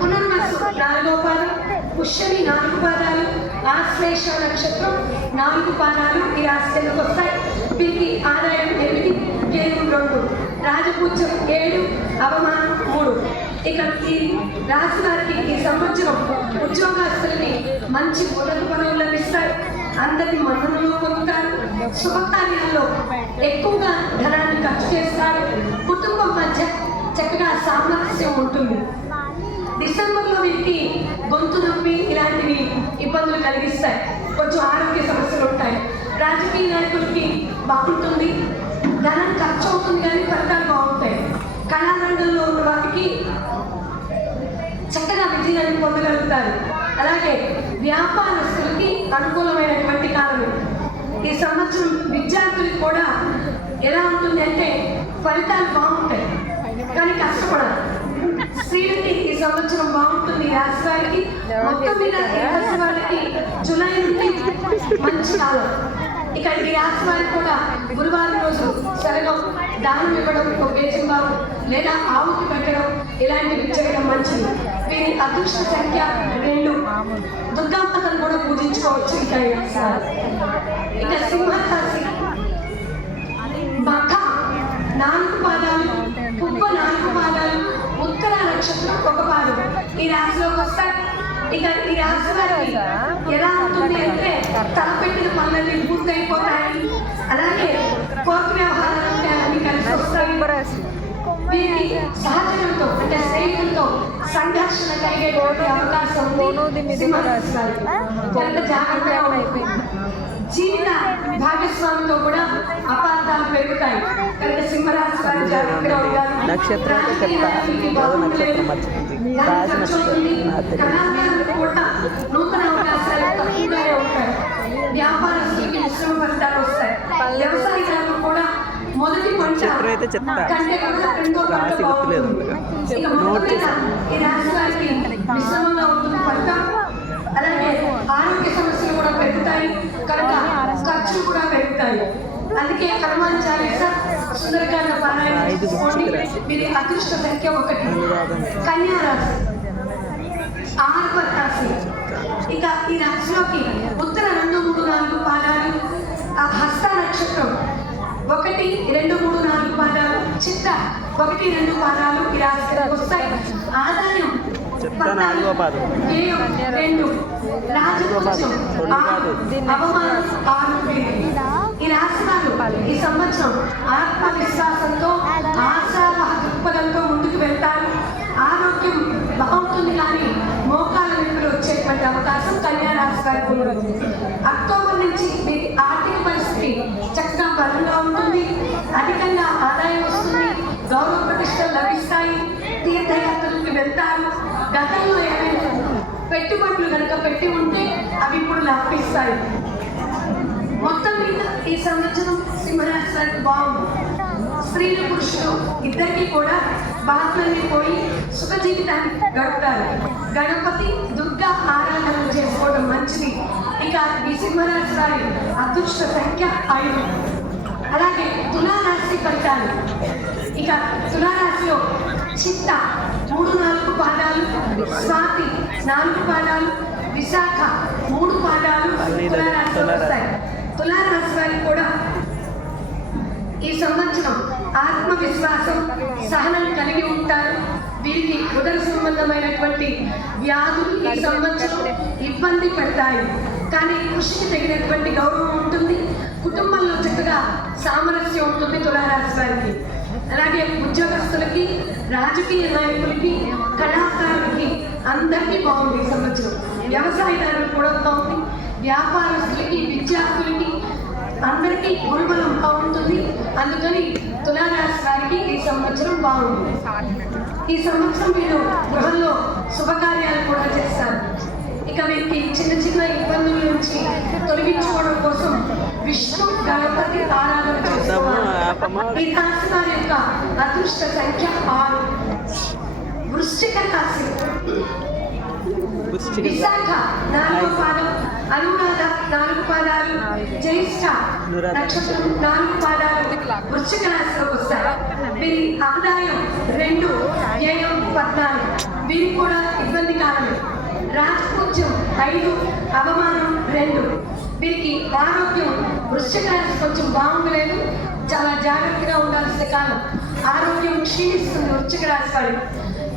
పునర్వసు 4వ పాదం, పుష్యమి 4 పాదాలు, ఆశ్లేష నక్షత్రం 4 పాదాలు ఈ రాశి కిందకు వస్తాయి. వీరికి ఆదాయం 8, వ్యయం 2, రాజపూజ్యం 7, అవమానం 3. ఇక ఈ రాశి వారికి ఈ సంవత్సరం ఉద్యోగస్తులకి మంచి ఉన్నత పనులు లభిస్తాయి. అందరి మన్ననలు పొందుతారు. శుభకార్యాల్లో ఎక్కువగా ధనాన్ని ఖర్చు చేస్తారు. కుటుంబం మధ్య చక్కగా సామరస్యం ఉంటుంది. డిసెంబర్లో వీరికి గొంతు నొప్పి ఇలాంటివి ఇబ్బందులు కలిగిస్తాయి. కొంచెం ఆరోగ్య సమస్యలు ఉంటాయి. రాజకీయ నాయకులకి బాగుంటుంది. ధనం ఖర్చు అవుతుంది కానీ ఫలితాలు బాగుంటాయి. కళారంగంలో ఉన్న వారికి చక్కగా విజయాన్ని పొందగలుగుతారు. అలాగే వ్యాపారస్తులకి అనుకూలమైనటువంటి కాలం. ఈ సంవత్సరం విద్యార్థులకు కూడా ఎలా ఉంటుంది అంటే ఫలితాలు బాగుంటాయి, కానీ కష్టపడాలి. స్త్రీలకి ఈ సంవత్సరం బాగుంటుంది. రాశి వారికి మొత్తం మీద రాశి వారికి జూలై నుండి మంచి కాలం. ఇక ఈ రాశి వారికి కూడా గురువారం రోజు శరగం దానం ఇవ్వడం, ఒక బేజంబాబు లేదా ఆవుకి పెట్టడం ఇలాంటివి చేయడం మంచిది. వీరి అదృష్ట సంఖ్య 2. దుర్గామాతను కూడా పూజించుకోవచ్చు. ఇక సింహరాశి మఖ 4 పాదాలు, పుబ్బ 4 పాదాలు, ఉత్తర నక్షత్రం 1 పాదం ఈ రాశిలోకి వస్తాయి. ఇక ఈ రాశి వారికి ఎలా ఉంటుంది అంటే తలపెట్టిన పనులన్నీ పూర్తయిపోతాయి. అలాగే కోర్టు వ్యవహారాలు అన్ని కలిసి వస్తాయి. వీరికి సహచరులతో అంటే స్నేహితులతో సంఘర్షణ కలిగేటువంటి అవకాశం ఉంది. సింహరాశి వారికి కనుక జాగ్రత్తగా ఉండాలి. జీవిత భాగస్వామితో కూడా అపార్థాలు పెరుగుతాయి. కనుక సింహరాశి వారు జాగ్రత్తగా ఉండాలి. కళాకారులు కూడా నూతన అవకాశాలు తక్కువగానే ఉంటాయి. వ్యాపారస్తులకి మిశ్రమ ఫలితాలు వస్తాయి. వ్యవసాయదారులు కూడా మొదటి పంట కంటే కూడా రెండో పంట బాగుంటుంది. ఇక మొత్తం మీద ఈ రాశి వారికి మిశ్రమంగా ఉంటుంది ఫలితం. అలాగే ఆరోగ్య సమస్యలు కూడా పెరుగుతాయి, కనుక ఖర్చులు కూడా పెరుగుతాయి. అందుకే హనుమాన్ చాలీసా, సుందరకాండ పారాయణం చేసుకోండి. వీరి అదృష్ట సంఖ్య 1. కన్యా రాశి 6వ రాశి. ఇక ఈ రాశిలోకి ఉత్తర 2, 3, 4 పాదాలు, హస్త నక్షత్రం 1, 2, 3, 4 పాదాలు, చిత్త 1, 2 పాదాలు ఈ రాశిలోకి వస్తాయి. ఆదాయం 14, వ్యయం 2, రాజపూజ్యం 6, అవమానం 6. ఈ రాశి వారు ఈ సంవత్సరం ఆత్మవిశ్వాసంతో, ఆశావహ దృక్పథంతో ముందుకు వెళ్తారు. ఆరోగ్యం బాగుంటుంది, కానీ మోకాల నొప్పులు వచ్చేటువంటి అవకాశం కన్యా రాశి వారికి ఉంటుంది. అక్టోబర్ నుంచి వీరి ఆర్థిక పరిస్థితి చక్కగా బలంగా ఉంటుంది. అధికంగా ఆదాయం వస్తుంది. గౌరవ ప్రతిష్టలు లభిస్తాయి. తీర్థయాత్రలకు వెళ్తారు. గతంలో ఏమైనా పెట్టుబడులు కనుక పెట్టి ఉంటే అవి ఇప్పుడు లాభిస్తాయి. మొత్తం మీద ఈ సంవత్సరం సింహరాశి వారికి బాగుంది. స్త్రీలు పురుషులు ఇద్దరికి కూడా బాధలన్నీ పోయి సుఖ జీవితాన్ని గడుపుతారు. గణపతి దుర్గా ఆరాధన చేసుకోవడం మంచిది. ఇక ఈ సింహరాశి వారి అదృష్ట సంఖ్య 5. అలాగే తులారాశి ఫలితాలు. ఇక తులారాశిలో చిత్త 3, 4 పాదాలు, స్వాతి 4 పాదాలు, విశాఖ 3 పాదాలు తులారాశిలో వస్తాయి. తులారాశి వారికి కూడా ఈ సంవత్సరం ఆత్మవిశ్వాసం, సహనం కలిగి ఉంటారు. వీరికి ఉదర సంబంధమైనటువంటి వ్యాధులు ఈ సంవత్సరం ఇబ్బంది పడతాయి, కానీ కృషికి తగినటువంటి గౌరవం ఉంటుంది. కుటుంబంలో చక్కగా సామరస్యం ఉంటుంది తులారాశి వారికి. అలాగే ఉద్యోగస్తులకి, రాజకీయ నాయకులకి, కళాకారులకి అందరికీ బాగుంది ఈ సంవత్సరం. వ్యవసాయదారులు కూడా బాగుంది. వ్యాపారస్తులకి, విద్యార్థులకి అందరికీ గురుబలం బాగుంటుంది. అందుకని తులారాశి వారికి ఈ సంవత్సరం బాగుంది. ఈ సంవత్సరం మీరు గృహంలో శుభకార్యాలు కూడా చేస్తారు. ఇక వీరికి చిన్న చిన్న ఇబ్బందుల నుంచి తొలగించుకోవడం కోసం విష్ణు గణపతి ఆరాధన చేసుకోవాలి. ఈ రాశి వారి యొక్క అదృష్ట సంఖ్య 6. వృశ్చిక రాశి విశాఖ 4వ పాదం, అనురాధ 4 పాదాలు, జ్యేష్ఠ నక్షత్రం 4 పాదాలు వృశ్చిక రాశిలోకి వస్తారు. వీరి ఆదాయం 2, వ్యయం 14. వీరికి కూడా ఇబ్బంది కాలమే. రాజపూజ్యం 5, అవమానం 2. వీరికి ఆరోగ్యం వృశ్చిక రాశి కొంచెం బాగుండలేదు, చాలా జాగ్రత్తగా ఉండాల్సిన కాలం. ఆరోగ్యం క్షీణిస్తుంది వృశ్చిక రాశి వారికి.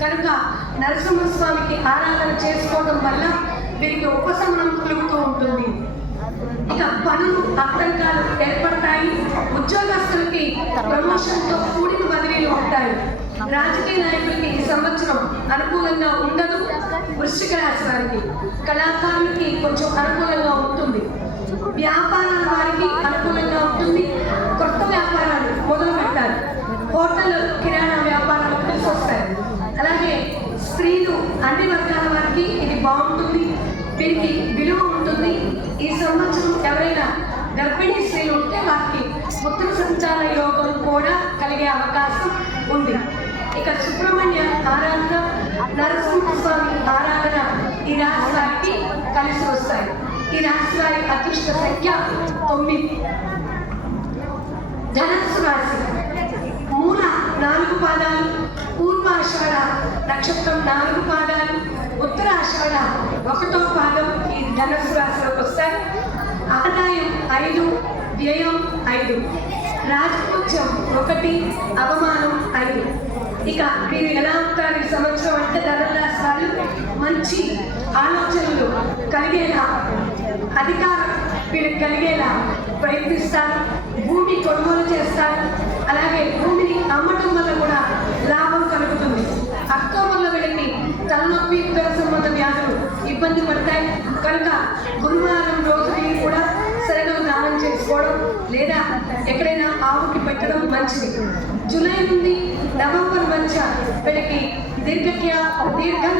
కనుక నరసింహస్వామికి ఆరాధన చేసుకోవడం వల్ల వీరికి ఉపశమనం కలుగుతూ ఉంటుంది. ఇక పనులు ఆటంకాలు ఏర్పడతాయి. ఉద్యోగస్తులకి ప్రమోషన్తో కూడిన బదిలీలు ఉంటాయి. రాజకీయ నాయకులకి ఈ సంవత్సరం అనుకూలంగా ఉండదు వృశ్చిక రాశి వారికి. కళాకారులకి కొంచెం అనుకూలంగా ఉంటుంది. వ్యాపారాల వారికి అనుకూలంగా ఉంటుంది. కొత్త వ్యాపారాలు మొదలు పెట్టారు. హోటల్, కిరాణా వ్యాపారాలు కలిసి వస్తాయి. అలాగే స్త్రీలు, అన్ని వర్గాల వారికి ఇది బాగుంటుంది. వీరికి ఈ సంవత్సరం ఎవరైనా గర్భిణీ స్త్రీలు ఉంటే వారికి పుత్ర సంచార యోగం కూడా కలిగే అవకాశం ఉంది. ఇక సుబ్రహ్మణ్య ఆరాధన, నరసింహస్వామి ఆరాధన ఈ రాశి వారికి కలిసి వస్తాయి. ఈ రాశి వారి అదృష్ట సంఖ్య 9. ధనస్సు రాశి మూల 4 పాదాలు, పూర్వాషాఢ నక్షత్రం 4 పాదాలు, ఉత్తరాషాఢ 1వ పాదం ఈ ధనస్సు రాశిలోకి వస్తాయి. ఆదాయం 5, వ్యయం 5, రాజపూజ్యం 1, అవమానం 5. ఇక మీరు ఎలా ఉంటారు ఈ సంవత్సరం అంటే ధనురాశి వాళ్ళు మంచి ఆలోచనలు కలిగేలా, అధికారం వీళ్ళకి కలిగేలా ప్రయత్నిస్తారు. భూమి కొనుగోలు చేస్తారు. అలాగే భూమిని అమ్మటం వల్ల కూడా లాభం కలుగుతుంది. అక్టోబర్లో వీళ్ళకి తలనొప్పి, ఉదర సంబంధ వ్యాధులు ఇబ్బంది పడతాయి. కనుక గురువారం రోజుని కూడా శనగలు దానం చేసుకోవడం లేదా ఎక్కడైనా ఆవుకి పెట్టడం మంచిది. జూలై నుండి నవంబర్ మధ్య వీళ్ళకి దీర్ఘంగా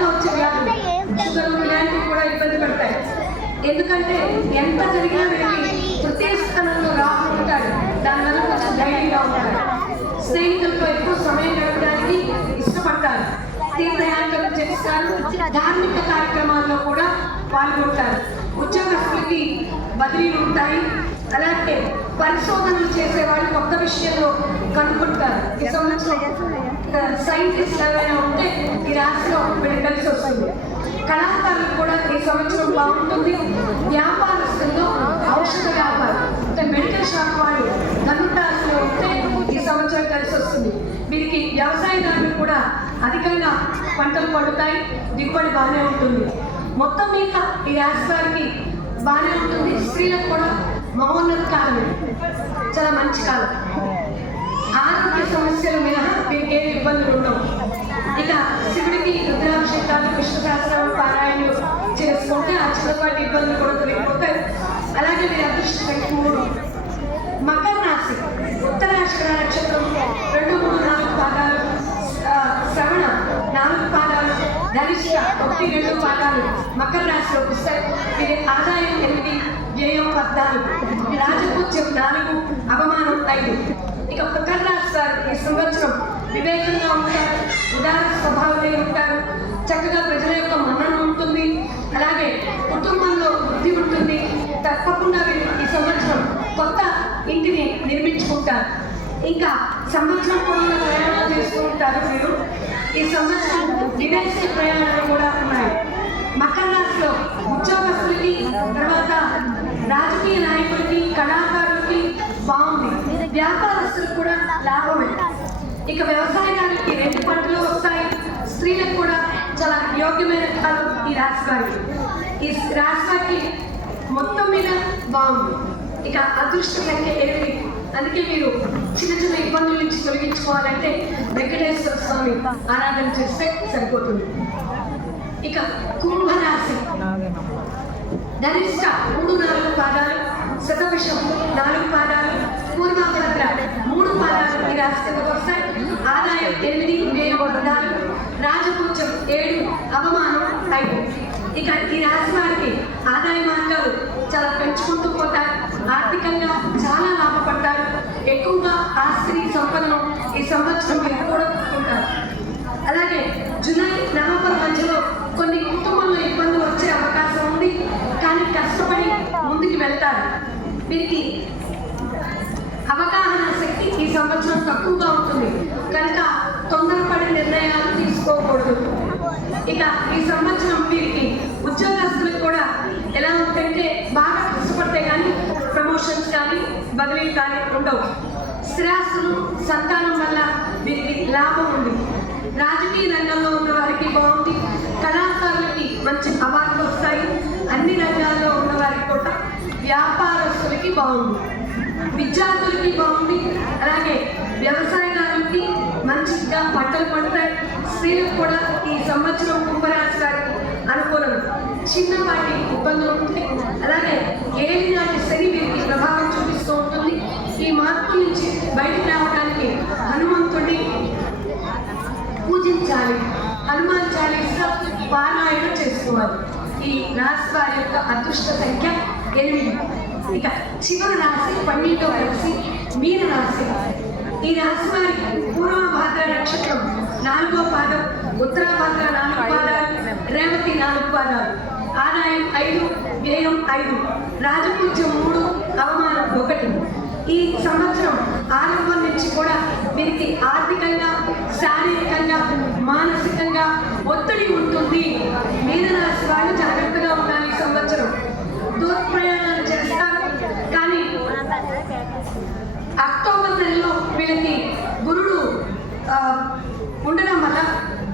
వచ్చే వ్యాధులు, షుగర్ ఇలాంటివి కూడా ఇబ్బంది పడతాయి. ఎందుకంటే ఎంత జరిగినా వీళ్ళకి తృతీయ స్థానంలో రాహు ఉంటాడు. దానివల్ల కొంచెం ధైర్యంగా ఉంటారు. స్నేహితులతో ఎక్కువ సమయం గడపడానికి ఇష్టపడతారు. తీర్థయాత్రలు చేస్తారు. ధార్మిక కార్యక్రమాల్లో కూడా పాల్గొంటారు. ఉద్యోగస్తులకి బదిలీలు ఉంటాయి. అలాగే పరిశోధనలు చేసేవాళ్ళు కొత్త విషయంలో కనుక్కుంటారు. ఈ సంవత్సరం సైంటిస్ట్ ఎవరైనా ఉంటే ఈ రాశిలో వీళ్ళు కలిసి వస్తుంది. కళాకారులు కూడా ఈ సంవత్సరం బాగుంటుంది. వ్యాపారస్తుల్లో ఔషధ వ్యాపారం అంటే మెడికల్ షాప్ వాళ్ళు ధనురాశిలో ఉంటే ఈ సంవత్సరం కలిసి వస్తుంది. వీరికి వ్యవసాయదారులు కూడా అధికంగా పంటలు పండుతాయి. దిగుబడి బాగానే ఉంటుంది. మొత్తం మీద ఈ రాశి వారికి బాగానే ఉంటుంది. స్త్రీలకు కూడా మహోన్నత కాలం, చాలా మంచి కాలం. ఆరోగ్య సమస్యలు మినహా వీరికి ఏమి ఇబ్బందులు ఉండవు. ఇక శివుడికి రుద్రాభిషేకాలు, విష్ణు సహస్రనామ పారాయణలు చేసుకుంటే ఆ చిన్నపాటి ఇబ్బందులు కూడా తొలగిపోతాయి. అలాగే వీరి అదృష్ట సంఖ్య 3. మకర రాశి ఉత్తరాషాఢ నక్షత్రం 2, 3, 4 పాదాలు, శ్రవణ 4 పాదాలు, ధనిష్ట 1, 2 పాదాలు మకర రాశిలోకి వస్తాయి. వీరి ఆదాయం 8, వ్యయం 14, రాజపూజ్యం 4, అవమానం 5. ఇక మకర రాశి వారు ఈ సంవత్సరం వివేకంగా ఉంటారు. ఉదార స్వభావంలో ఉంటారు. చక్కగా ప్రజల యొక్క మన్నన ఉంటుంది. అలాగే కుటుంబంలో వృద్ధి ఉంటుంది. తప్పకుండా వీరు ఈ సంవత్సరం కొత్త ఇంటిని నిర్మించుకుంటారు. ఇంకా సంవత్సరం కూడా ప్రయాణాలు చేస్తూ ఉంటారు. మీరు ఈ సంవత్సరం విదేశీ ప్రయాణాలు కూడా ఉన్నాయి. మకర రాశిలో ఉద్యోగస్తులకి, తర్వాత రాజకీయ నాయకులకి, కళాకారులకి బాగుంది. వ్యాపారస్తులకు కూడా లాభమే. ఇక వ్యవసాయదారులకి 2 పంటలు వస్తాయి. స్త్రీలకు కూడా చాలా యోగ్యమైన కాలం ఈ రాశి వారికి. ఈ రాశి వారికి మొత్తం మీద బాగుంది. ఇక అదృష్ట సంఖ్య 8. అందుకే మీరు చిన్న చిన్న ఇబ్బందుల నుంచి తొలగించుకోవాలంటే వెంకటేశ్వర స్వామి ఆరాధన చేస్తే సరిపోతుంది. ఇక కుంభరాశి ధనిష్ట 3, 4 పాదాలు, శతభిషం 4 పాదాలు, పూర్వభద్ర 3 పాదాలు ఈ రాశి కిందకు వస్తాయి. ఆదాయం 8, వ్యయం 14, రాజపూజ్యం 7, అవమానం 5. ఇక ఈ రాశి వారికి ఆదాయ మార్గాలు చాలా పెంచుకుంటూ పోతారు. ఆర్థికంగా చాలా లాభపడతారు. ఎక్కువగా ఆస్తి సంపదను ఈ సంవత్సరం మీరు కూడా ఉంటారు. అలాగే జూలై, నవంబర్ మధ్యలో కొన్ని కుటుంబంలో ఇబ్బందులు వచ్చే అవకాశం ఉంది. కానీ కష్టపడి ముందుకు వెళ్తారు. వీరికి అవగాహన శక్తి ఈ సంవత్సరం తక్కువగా ఉంటుంది. కనుక తొందరపడి నిర్ణయాలు తీసుకోకూడదు. ఇక ఈ సంవత్సరం వీరికి ఉద్యోగస్తులకు కూడా ఎలా ఉంటుందంటే బాగా కష్టపడితే కానీ ప్రమోషన్స్ కానీ బదిలీలు కానీ ఉండవు. స్థిరాస్తులు, సంతానం వల్ల వీరికి లాభం ఉంది. రాజకీయ రంగంలో ఉన్న వారికి బాగుంది. కళాకారులకి మంచి అవార్డులు వస్తాయి. అన్ని రంగాల్లో ఉన్న వారికి కూడా, వ్యాపారస్తులకి బాగుంది. విద్యార్థులకి బాగుంది. అలాగే వ్యవసాయదారులకి మంచిగా పంటలు పండుతాయి. స్త్రీలకు కూడా ఈ సంవత్సరం కుంభరాశి వారికి అనుకూలం. చిన్నపాటి ఇబ్బందులు ఉంటాయి. అలాగే ఏలినాటి శని వీరికి ప్రభావం చూపిస్తూ ఉంటుంది. ఈ మార్పు నుంచి బయటకు రావడానికి హనుమంతుడిని పూజించాలి. హనుమాన్ చాలీసా పారాయణ చేసుకోవాలి. ఈ రాశి వారి యొక్క అదృష్ట సంఖ్య 8. ఇక చివరి రాశి 12వ రాశి మీన రాశి. ఈ రాశి వారికి పూర్వభాద్ర నక్షత్రం 4వ పాదం, ఉత్తరాభాద్ర 4 పాదాలు, రేవతి 4 పాదాలు. ఆదాయం 5, వ్యయం 5, రాజపూజ్యం 3, అవమానం 1. ఈ సంవత్సరం ఆరంభం నుంచి కూడా వీరికి ఆర్థికంగా, శారీరకంగా, మానసికంగా ఒత్తిడి ఉంటుంది. మీనరాశి వాళ్ళు జాగ్రత్తగా ఉండాలి. ఈ సంవత్సరం దూర ప్రయాణాలు చేస్తారు, కానీ అక్టోబర్ నెలలో వీళ్ళకి గురుడు ఉండడం వల్ల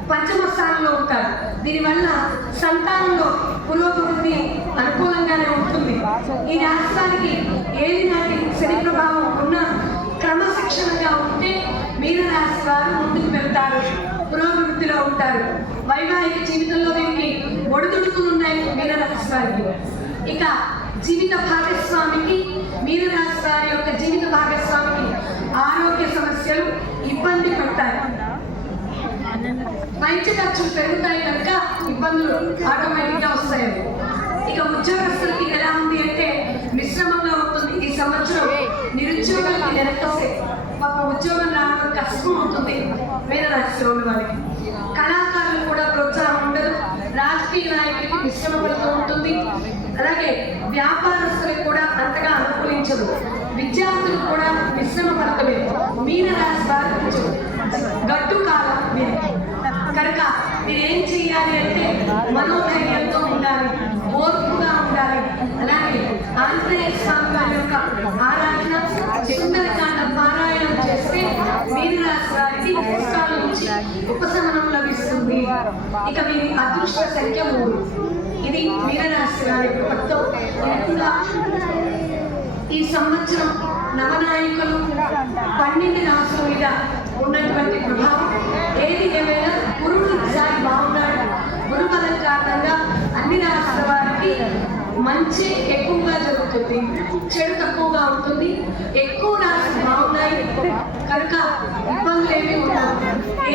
పంచమ స్థానంలో ఉంటారు. దీనివల్ల సంతానంలో పురోభివృద్ధి అనుకూలంగానే ఉంటుంది. ఈ రాష్ట్రానికి ఏది నాటి శని ప్రభావం ఉన్న క్రమశిక్షణగా ఉంటే మీన రాశి వారు ముందుకు వెళ్తారు, పురోభివృద్ధిలో ఉంటారు. వైవాహిక జీవితంలో వీరికి ఒడిదుడుకులు ఉన్నాయి మీన రాశి వారికి. ఇక జీవిత భాగస్వామికి, మీన రాశి వారి యొక్క జీవిత భాగస్వామికి ఆరోగ్య సమస్యలు ఇబ్బంది పడతాయి. వైద్య ఖర్చులు పెరుగుతాయి కనుక ఇబ్బందులు ఆటోమేటిక్గా వస్తాయి. ఇక ఉద్యోగస్తులకి ఎలా ఉంది అంటే మిశ్రమంగా ఉంటుంది. ఈ సంవత్సరం నిరుద్యోగులకి నెలకొస్తే మాకు ఉద్యోగం రావడం కష్టం అవుతుంది మీన రాశిలో ఉన్న వారికి. కళాకారులు కూడా ప్రోత్సాహం ఉండదు. రాజకీయ నాయకులకి మిశ్రమ పడుతూ ఉంటుంది. అలాగే వ్యాపారస్తులకు కూడా అంతగా అనుకూలించదు. విద్యార్థులు కూడా మిశ్రమ పడతమే. మీన రాశి వారు గట్టు కాలం మీరు కనుక మీరు ఏం చెయ్యాలి అంటే మనోధైర్యంతో ఉండాలి, ఓర్పుగా ఉండాలి. అలాగే ఆంజనేయ స్వామి వారి యొక్క ఆరాధన, సుందరకాండ పారాయణం చేస్తే మీన రాశి వారికి కష్టాల నుంచి ఉపశమనం లభిస్తుంది. ఇక వీరి అదృష్ట సంఖ్య 3. ఇది మీన రాశి వారి యొక్క మొత్తం. ఈ సంవత్సరం నవనాయకులు 12 రాశుల మీద ఉన్నటువంటి ప్రభావం ఏది ఏమైనా గురువు ఈసారి బాగున్నాడు. గురుబలం కారణంగా అన్ని రాష్ట్రాల వారికి మంచి ఎక్కువగా జరుగుతుంది, చెడు తక్కువగా ఉంటుంది. ఎక్కువ రాశులు బాగున్నాయి కనుక ఇబ్బందులు ఏమీ ఉండవు.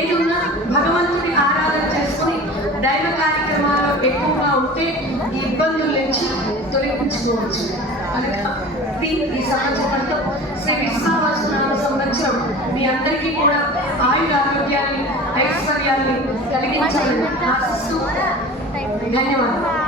ఏది ఉన్నా భగవంతుడి ఆరాధన చేసుకుని దైవ కార్యక్రమాల్లో ఎక్కువగా ఉంటే ఈ ఇబ్బందుల నుంచి తొలగించుకోవచ్చు. కనుక ఈ సంవత్సరంతో శ్రీ విశ్వావసునామ సంవత్సరం మీ అందరికీ కూడా ఆయుర ఆరోగ్యాన్ని, ఐశ్వర్యాన్ని కలిగించాలని ఆశిస్తూ ధన్యవాదాలు.